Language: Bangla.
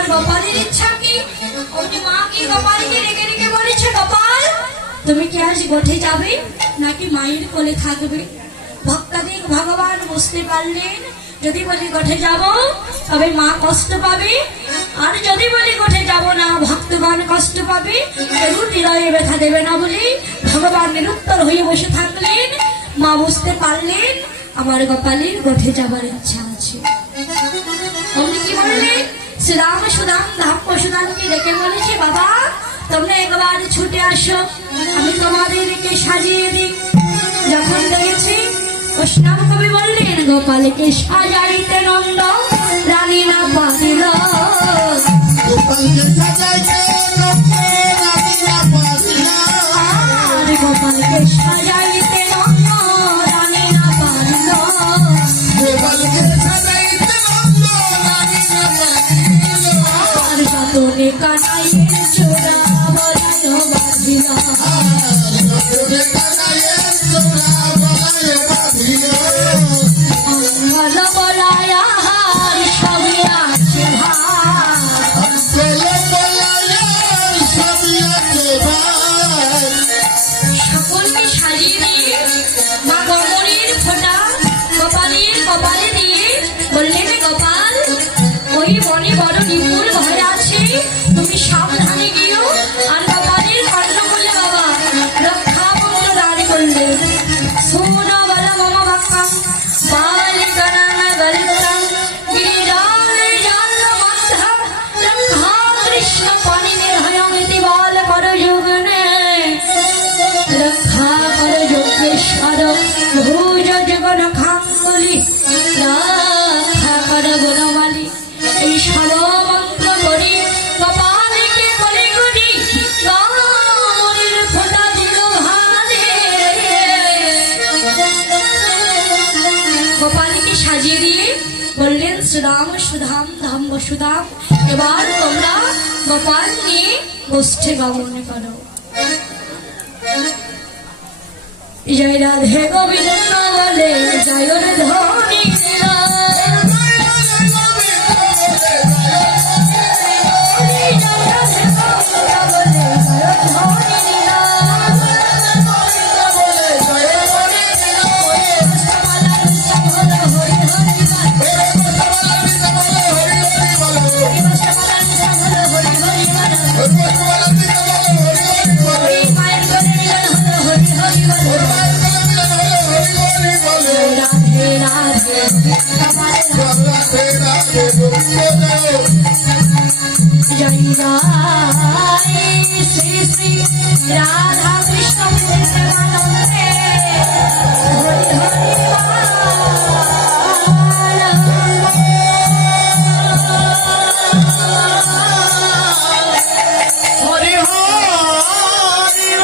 এবার গোপালের ইচ্ছা কি? ওই মা কি গোপালকে রেখে রেখে বলেছে, গোপাল তুমি কি আজ গোঠে যাবে নাকি মায়ের কোলে থাকবে? ভক্তাদিক ভগবান বুঝতে পারলেন, যদি বলি গোঠে যাব তবে মা কষ্ট পাবে, আর যদি বলি গোঠে যাব না ভক্তগণ কষ্ট পাবে, কেউ হৃদয়ে ব্যথা দেবে না বলে ভগবান নিরুত্তর হয়ে বসে থাকলেন। মা বুঝতে পারলেন আমার গোপালের গোঠে যাবার ইচ্ছা আছে। অমনি কি বললেন, শ্রীরাম সুদাম ধাম পশুদামকে ডেকে বলেছে, বাবা তোমরা একবার ছুটে আসো, আমি তোমাদেরকে সাজিয়ে দিই। যখন দেখেছি বৈষ্ণব কবি বললেন, গোপালকে সাজাইতে নন্দ রানী না পারিল, গোপালকে সাজাইতে নন্দ রানী না পারিল, আর গোপালকে সাজাইতে নন্দ রানী না পারিল, গোপালকে সাজাইতে নন্দ রানী না পারিল, আর যতনে কানাইয়ের চোরা বলায় বাঁধিল, যতনে কানাইয়ের চোরা বলায় বাঁধিল, অঙ্গল বলায় আহার সবই আছে ভাই, অঙ্গল বলায় আহার সবই আছে ভাই। সকলকে সাজিয়ে দিয়ে মা গমনের ফোঁটা গোপালের কপালে দিয়ে বললেন, গোপাল ওই বনে বড় নিপুর ভয় আছে, তুমি সাবধানে গিয়েও। আর গোপালের কর্ণ বললে, বাবা রক্ষা মন্ত্র দান করলে, শোনো বলা মামা বাক্কা বালিকানা বালিকাং গিরিজালে জাল মধ্যম রক্ষা কৃষ্ণ পানি নির্ভয়ং ইতি বল কর যুগনে, রক্ষা কর যোগেশ্বর ভুজ জগন খাঙ্গুলি, রক্ষা কর গুণমালী। এই সর্বমন্ত্র করি গোপালকে বলে করি গমনের ফোঁটা দিল ভালে। গোপালকে সাজিয়ে দিয়ে বললেন, শ্রীরাম সুধাম ধাম বসুধাম, এবার তোমরা গোপাল নিয়ে গোষ্ঠে গমন করো। জয় রাধে গোবিন্দ বলে জয় ধ্বনি দিল, শ্রী শ্রী রাধা কৃষ্ণ প্রেমানন্দে হরি হরি হরি হরি